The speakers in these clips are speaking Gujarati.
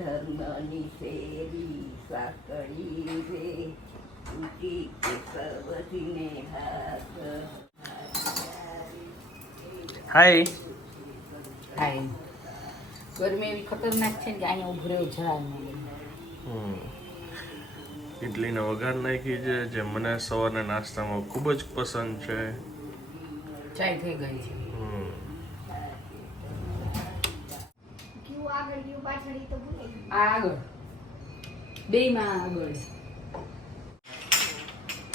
ધર્મની શેરી સાંકળી રે તૂટી કે સર્વજીને હાથ. હાય હાય. ગરમી એવી ખતરનાક છે ને કે અહીંયા ઉભો રહ્યો જરાય નહીં. ઇડલીનો વઘાર નાખી છે જે મને સવારના નાસ્તામાં ખૂબ જ પસંદ છે. ચાય થઈ ગઈ છે. આગળ બેયમાં આગળ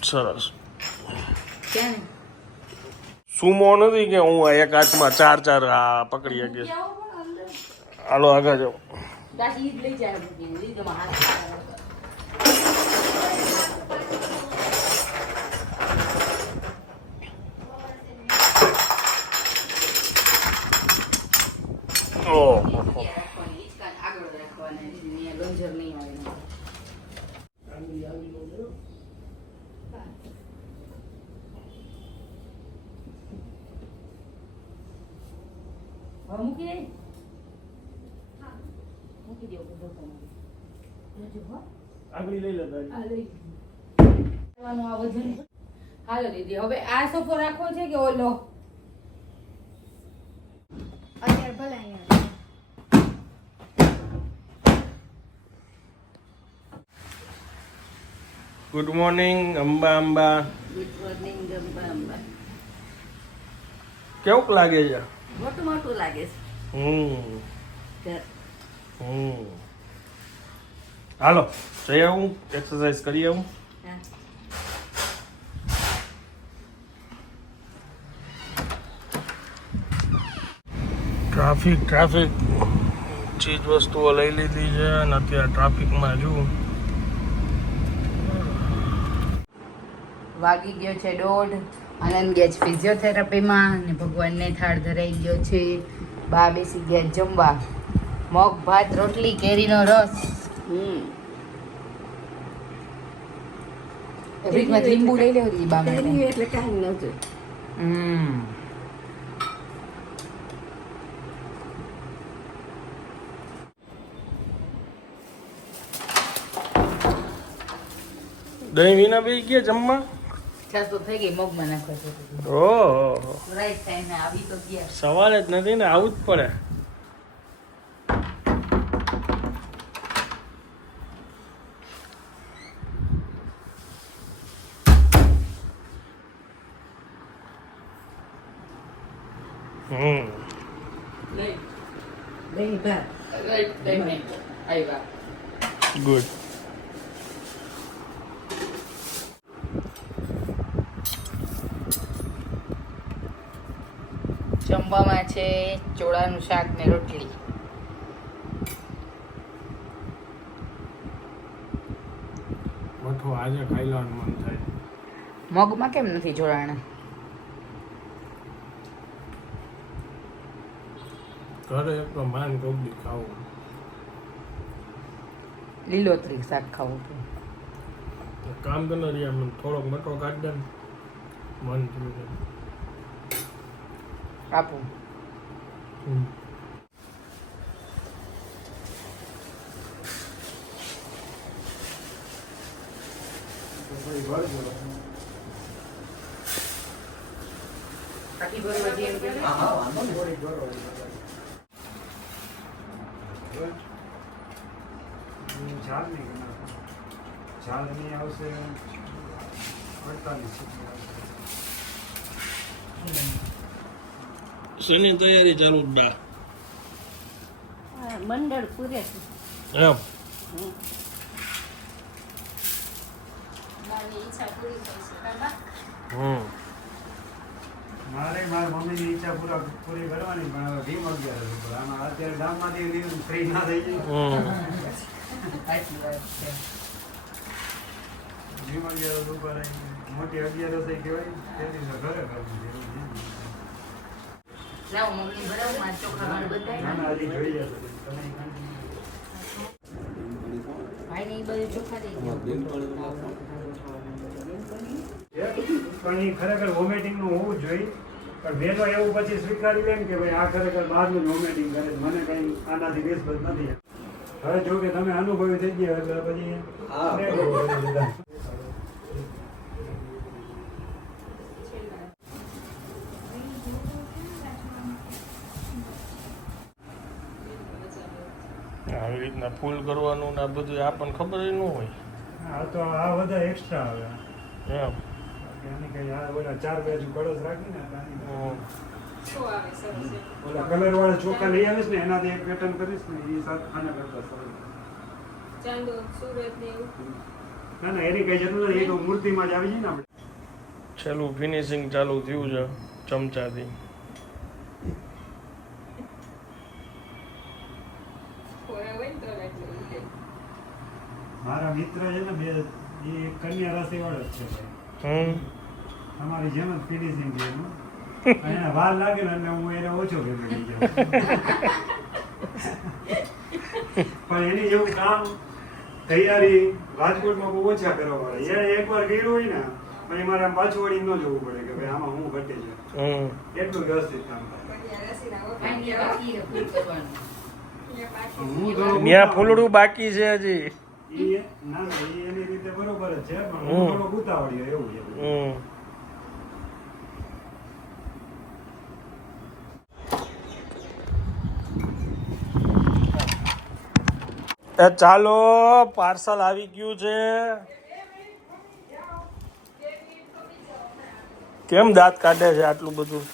સરસ. ક્યાં સુમો નથી કે હું એક હાથમાં ચાર આ પકડી શકીશ. હાલો આગળ જાઓ. દાદી ઈદ લઈ જાય લીધમાં હાથ. મૂકી દે. મૂકી દો બધો તમારે. આગળ લઈ લે. આ વજન હાલો દીદી. હવે આ સોફો રાખવો છે કે ઓલો? અત્યારે ભલે અહીંયા good morning Amba. Good morning ગંબા અંબા. કેવું લાગે છે? મોટું મોટું લાગે છે. હાલો જઈ આવું, એક્સરસાઇઝ કરી આવું. હા. ટ્રાફિક ચીજ વસ્તુઓ લઈ લીધી છે અને અત્યારે ટ્રાફિકમાં છું. વાગી ગયો છે 1:30. આનંદ ગયા છે ફિઝિયોથેરાપીમાં અને ભગવાનને થાળ ધરાઈ ગયો છે. બા બેસી ગયા જમવા. મગ ભાત રોટલી કેરીનો રસ. ફ્રીજમાં લીંબુ લઈ લેવું દીદી બા માટે. એટલે કાંઈ નહોતું. દહીં વિના બે ગયા જમવા. છાસ તો થઈ ગઈ મગમાં નાખવા છે. ઓહો, રાઈટ ટાઈમ ને આવી તો ગયા. સવાલ જ નથી ને, આવું જ પડે. દહીં ભાત. રાઈટ ટાઈમ ને આવ્યા. ગુડ. જમવામાં છે ચોળાનું શાક ને રોટલી. મઠું આજે ખાઈ લેવાનું મન થાય. મગમાં કેમ નથી જોડાણા? ઘરે એક તો માન કોબી ખાવું. લીલોતરી શાક ખાવું હતું. કામ તો ન રહ્યા, મને થોડોક મઠો કાઢ દે ને મન થયું છે. આપું. આખી ભરવા જેમ કે ચાલ નહીં આવશે 48. શેની તૈયારી ચાલુ જ બા? મંડળ પૂરે છે. એમ મારે મારા મમ્મીની ઈચ્છા પૂરી કરવાની, પણ હવે ઢીમ 11 ઉપર આમાં અત્યારે ગામમાંથી ફ્રી ના થઈ જાય. સાચી વાત છે. ઢીમ 11 ઉપર મોટી 11 થઈ કહેવાય, તેથી તો ઘરે કરવું જરૂર. લાવો મમ્મી બરાબર માં ચોખા વાળ બધાય હજી જોઈ જશે તમે. ભાઈ ને એ બધું ચોખા દઈ પણ એ ખરેખર વોમિટિંગ નું હોવું જોઈએ, પણ બહેનો એવું પછી સ્વીકારી લે ને કે ભાઈ આ ખરેખર બહારનું વોમિટિંગ કરે છે, મને કઈ આનાથી નિસ્બત નથી. હવે જો કે તમે અનુભવી થઈ ગયા એટલે પછી હા. આવી રીતના ફૂલ કરવાનું ને આ બધું આપણને ખબર ન હોય આ તો આ બધા એક્સ્ટ્રા આવે એમ. એની કઈ આ ઓલા 4 બાજુ કળશ રાખીને આની હમ. ઓલા કલર વાળા ચોખા લઈ આવીશ ને એનાથી એક પેટર્ન કરીશ ને એ સાથે આને કરતા સરસ. ના ના એની કઈ જરૂર નથી, એ તો મૂર્તિમાં જ આવી જાય ને આપણે. છેલ્લું ફિનિશિંગ ચાલુ થયું છે ચમચાથી. મારા મિત્ર છે ને બે, એ કન્યા રાશિ વાળો જ છે ભાઈ. અમારી જેમ જ ફિનિશિંગ છે એનું. એને વાર લાગે ને એટલે હું એને ઓછો ભેગો થઈ જાઉં. પણ એની જેવું કામ તૈયારી રાજકોટમાં બહુ ઓછા કરવા પડે. એ એકવાર કર્યું હોય ને પછી મારે આમ પાછું વળી ન જોવું પડે કે ભાઈ આમાં હું ઘટે છે. એટલું વ્યવસ્થિત કામ થાય. હું ત્યાં ફૂલડું બાકી છે હજી. ના ના એ એની રીતે બરોબર જ છે પણ હું થોડો ઉતાવળી હોય એવું છે. એ ચાલો પાર્સલ આવી ગયું છે. કેમ દાંત કાઢે છે આટલું બધું?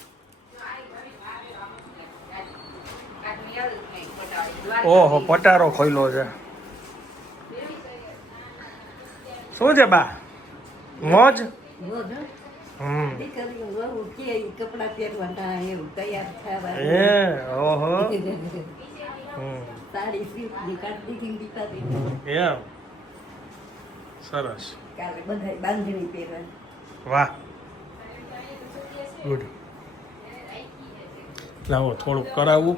ઓહો પટારો ખોલ્યો છે. શું છે બા? મોજ? દીકરીઓ વહુ કે ઈ કપડાં પહેરવાના એવું તૈયાર થવા એ ઓહો. સાડી સ્વીટની કાઢી દીધી દીપાથી. એમ સરસ. કાલે બધાય બાંધણી પહેરવાની. વાહ ગુડ. લાવો થોડુંક કરાવું.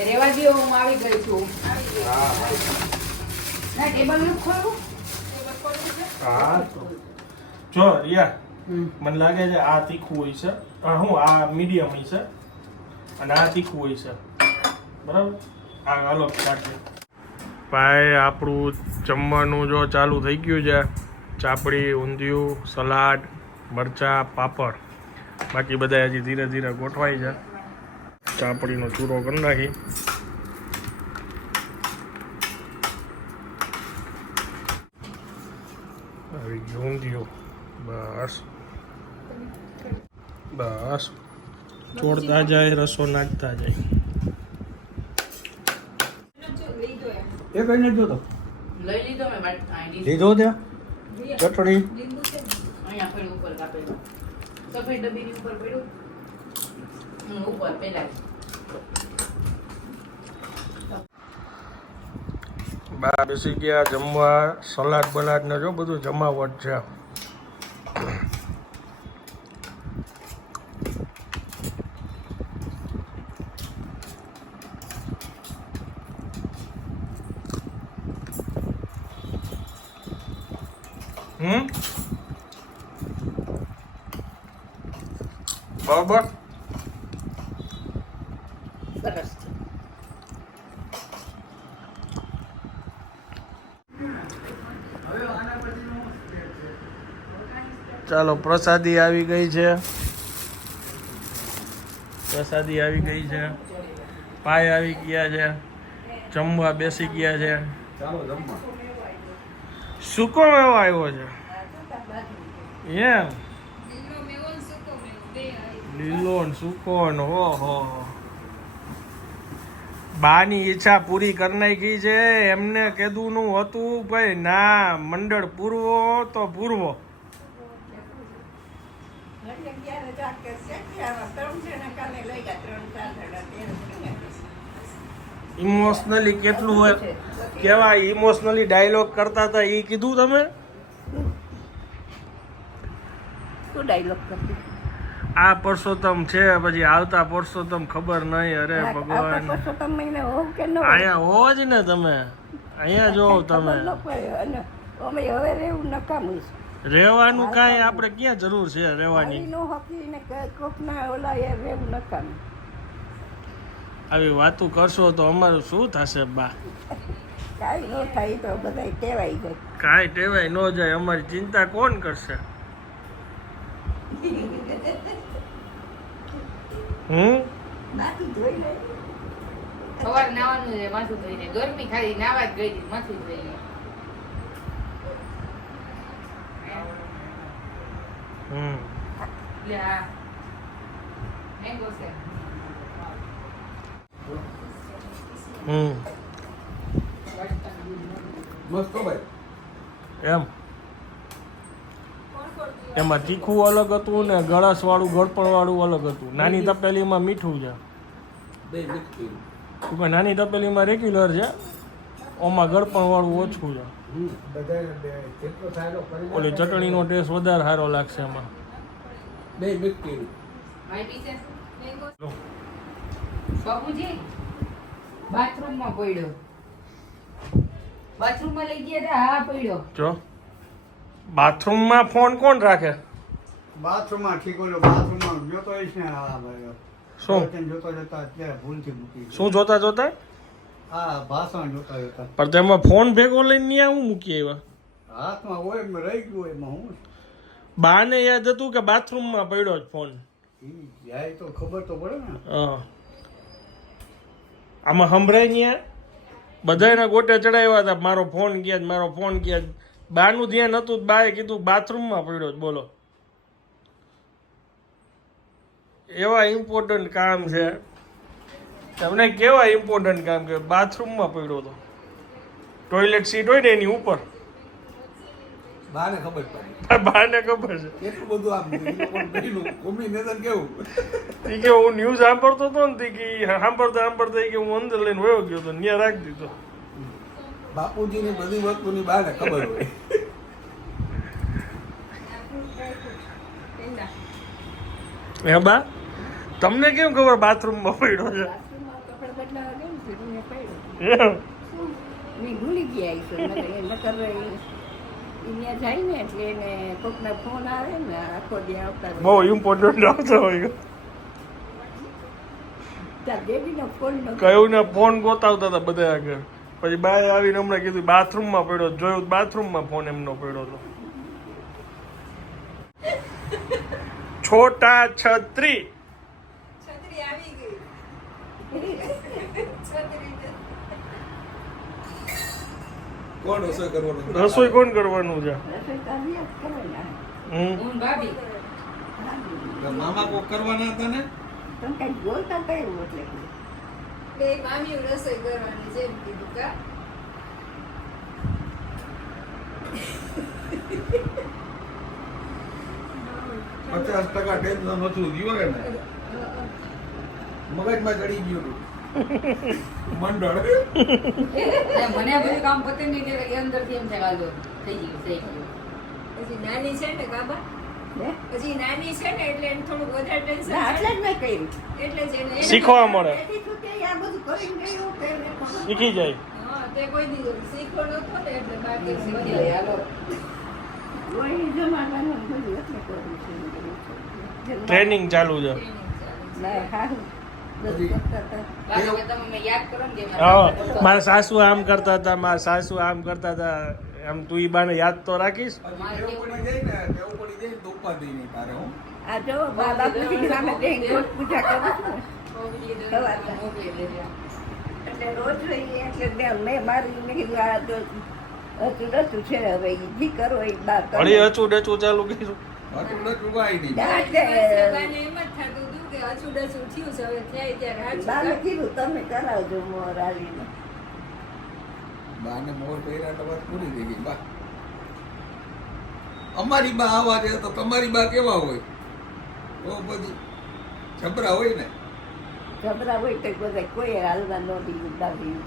રેવા દો, હું આવી ગઈ છું. ના ટેબલ નથી ખોલવું. હા જો રિયા મને લાગે છે આ તીખું હોય છે. હું આ મીડિયમ હોય છે અને આ તીખું હોય છે. બરાબર આ અલગ કાઢે. ભાઈ આપણું જમવાનું જો ચાલુ થઈ ગયું છે. ચાપડી, ઊંધિયું, સલાડ, મરચાં, પાપડ. બાકી બધા હજી ધીરે ધીરે ગોઠવાય છે. ચાપડીનો ચૂરો કરી નાખી. આવી ગયું ઊંધિયું. બસ બસ ચોળતા જાય, રસો નાખતા જાય. એ કઈ નથી જોતો. લઈ લીધો મેં લીધો ત્યાં ચટણી અહીંયા પડ્યું ઉપર કાપેલું. સફેદ ડબ્બીની ઉપર પડ્યું. ઉપર પેલા બા બેસી ગયા જમવા. સલાડ બલાડ ને જો બધું જમાવટ છે. બરાબર. સરસ છે. ચાલો પ્રસાદી આવી ગઈ છે. પ્રસાદી આવી ગઈ છે. પાય આવી ગયા છે. જમવા બેસી ગયા છે. ચાલો જમવા. સૂકો મેવો આવ્યો છે. એમ લીલો ને સૂકો ને ઓહો. બાની ઈચ્છા પૂરી કરી નાખી છે. એમને કીધું નું હતું ભાઈ ના મંડળ પૂરવો તો પૂરવો. ઇમોશનલી કેટલું હોય કેવા ઇમોશનલી ડાયલોગ કરતા હતા એ કીધું તમે? શું ડાયલોગ કરતી આ પરસોત્તમ છે પછી આવતા પરસોત્તમ ખબર નહીં. અરે ભગવાન, પછી તમે એને હોવ કે ન અહીંયા હોવ જ ને તમે, અહીંયા જોવો તમે. ખબર ન પડે અને અમે હવે રહેવું નકામું છે. રહેવાનું કાંઈ આપણે ક્યાં જરૂર છે રહેવાની? હારી નો હકીને કોકના ઓલા એ રહેવું નકામું. આવી વાતો કરશો તો અમારું શું થશે બા? કાંઈ ન થાય તો બધા કહેવાય જાય. કાંઈ ટેવાય ન જાય. અમારી ચિંતા કોણ કરશે? માથું ધોઈ લે. સવાર નાવાનું છે, માથું ધોઈને. ગરમી ખાલી નાવા જ ગઈ હતી, માથું ધોઈને. લે આ મેંગો છે. એમ એમાં તીખું અલગ હતું ને ગળાશ વાળું ગળપણ વાળું અલગ હતું. નાની તપેલીમાં મીઠું છે, નાની તપેલીમાં રેગ્યુલર છે, ઓમાં ગળપણ વાળું ઓછું છે. ઓલી ચટણીનો ટેસ્ટ વધારે સારો લાગશે એમાં. માહિતી છે મેંગો. બાબુજી બાથરૂમમાં પડ્યો. બાથરૂમમાં લઈ ગયા હતા. હા પડ્યો. જો બાથરૂમમાં ફોન કોણ રાખે? બાથરૂમમાં ઠીક ઓલો બાથરૂમમાં જોતો હોઈશ ને આ ભાઈ શું જોતો જતા અત્યારે ભૂલથી મૂકી શું જોતા જોતા? હા ભાષણ જોતા જોતા પણ તેમાં ફોન ભેગો લઈને ન્યા હું મૂકી આવ્યા? હાથમાં હોય એમ રહી ગયું એમાં હું બાને યાદ હતું કે બાથરૂમમાં પડ્યો જ ફોન? ઈ જાય તો ખબર તો પડે ને. હા, આમાં સંભળાય ન્યા બધાના ગોટે ચડાવ્યા હતા મારો ફોન ક્યાં, મારો ફોન ક્યાં. બાનું ધ્યાન હતું, બાએ કીધું બાથરૂમમાં પડ્યો જ. બોલો, એવા ઇમ્પોર્ટન્ટ કામ છે. તમને કેવા ઇમ્પોર્ટન્ટ કામ કે બાથરૂમમાં પડ્યો હતો? ટોયલેટ સીટ હોય ને એની ઉપર. બાને ખબર પડી, બાને ખબર છે. એટલું બધું આમ કોમ્બિનેશન કેવું એ કે હું ન્યૂઝ સાંભળતો હતો ને કે સાંભળતા સાંભળતા કે હું અંદર લઈને વયો ગયો હતો, ત્યાં રાખી દીધો. બાપુજીની બધી વસ્તુની બાને ખબર હોય. હે બા, તમને કેમ ખબર બાથરૂમમાં પડ્યો છે? બાથરૂમમાં કપડાં બદલાવા ગઈ ને ફીરીને પડ્યો. એમ? મેં ભૂલી ગયા છે. નકર અહીંયા જાય ને એટલે એને કોકના ફોન આવે ને આખો દી આવતા બહુ ઇમ્પોર્ટન્ટ આવતો હોય. ત્યાં બેબીનો ફોન કયું ને ફોન ગોતાવતા હતા બધા આગળ. પછી બાએ આવીને હમણાં કીધું બાથરૂમમાં પડ્યો. જોયું બાથરૂમમાં ફોન એમનો પડ્યો હતો. છોટા છત્રી. કોણ રસોઈ કરવાનું? રસોઈ કોણ કરવાનું છે? રસોઈ કાઢી જ કરે ને. હું ભાભી. મામા કોક કરવાના હતા ને? તમે કઈ બોલતા કયું એટલે બે મામીઓ રસોઈ કરવાની જેમ કીધું કા 50% ટેન્શન ઓછું થયું કે ને મગજમાં ચડી ગયું મંડળ. મને આ બધું કામ પતે નહીં એટલે અંદરથી એમ થાય વાલો થઈ ગયું થઈ ગયું. પછી નાની છે ને કાબા હે? પછી નાની છે ને એટલે એને થોડુંક વધારે ટેન્શન ના, એટલે જ મેં કર્યું. એટલે જ એને શીખવા મળે, એથી શું કે આ બધું કરીને ગયું કે એને ખબર. શીખી જાય. હા તે કોઈ દીધું શીખો નતો ને એટલે બાકી શીખી લે, હાલો. કોઈ જમાનાનું બધું એટલે કરું છું. ટ્રેનિંગ ચાલુ છે. ના, હારું. બધું કરતા હતા. બાકી કે તમે મેં યાદ કરો ને કે હા, મારા સાસુ આમ કરતા હતા, મારા સાસુ આમ કરતા હતા. આમ તું ઈ બાને યાદ તો રાખીશ. આ જો બાપુજી સામે જઈને રોજ પૂજા કરું છું ને. મોકલી દેજો. એટલે રોજ જોઈએ એટલે મેં મારી મેં કીધું આ તો હતું છે હવે ઈ જી કરો એ બા કરો. વળી અચું ડચું ચાલુ કર્યું. એટલે બાને એમ જ થતું હતું કે અછુડછું થયું છે હવે થાય ત્યારે બાને હાચું કીધું તમે કરાવજો મોર આવીને. બાને મોર પહેર્યા તો વાત પૂરી થઈ ગઈ. બા અમારી બા આવા છે તો તમારી બા કેવા હોય? તો પછી છબરા હોય ને. ગભરા હોય તો બધા કોઈ હાલવા ન દીધું દાદી.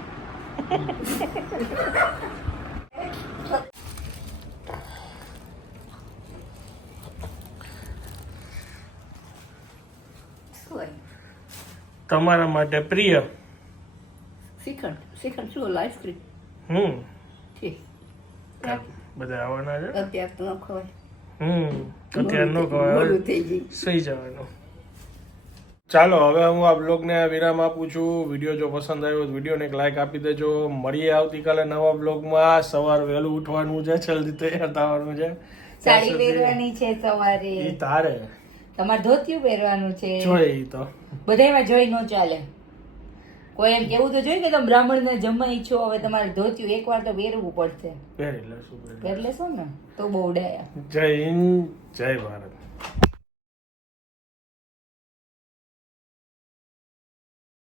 તમારા માટે પ્રિય. શ્રીખંડ શું આઈસ્ક્રીમ ઠીક બધા આવવાના છે. અત્યારે તો ન ખવાય. અત્યારે ન ખવાય, મોડું થઈ ગયું. સુઈ જવાનું. ચાલો હવે હું આ બ્લોગને વિરામ આપું છું. વિડીયો જો પસંદ આવ્યો તો વિડીયોને એક લાઈક આપી દેજો. મળીએ આવતીકાલે નવા બ્લોગમાં. સવાર વહેલું ઉઠવાનું છે, જલ્દી તૈયાર થવાનું છે. સાડી પહેરવાની છે સવારે, ઈ તારે તમારે ધોતિયું પહેરવાનું છે. જોઈએ ઈ તો બધાયમાં જોઈ ન ચાલે. કોઈ એમ કેવું તો જોઈએ કે તમે બ્રાહ્મણને જમવા ઈચ્છો, હવે તમારે ધોતિયું એકવાર તો પહેરવું પડશે. પહેરી લેશું. પહેરી લેશો ને તો બહુ ડાયા. જય હિન્દ, જય ભારત.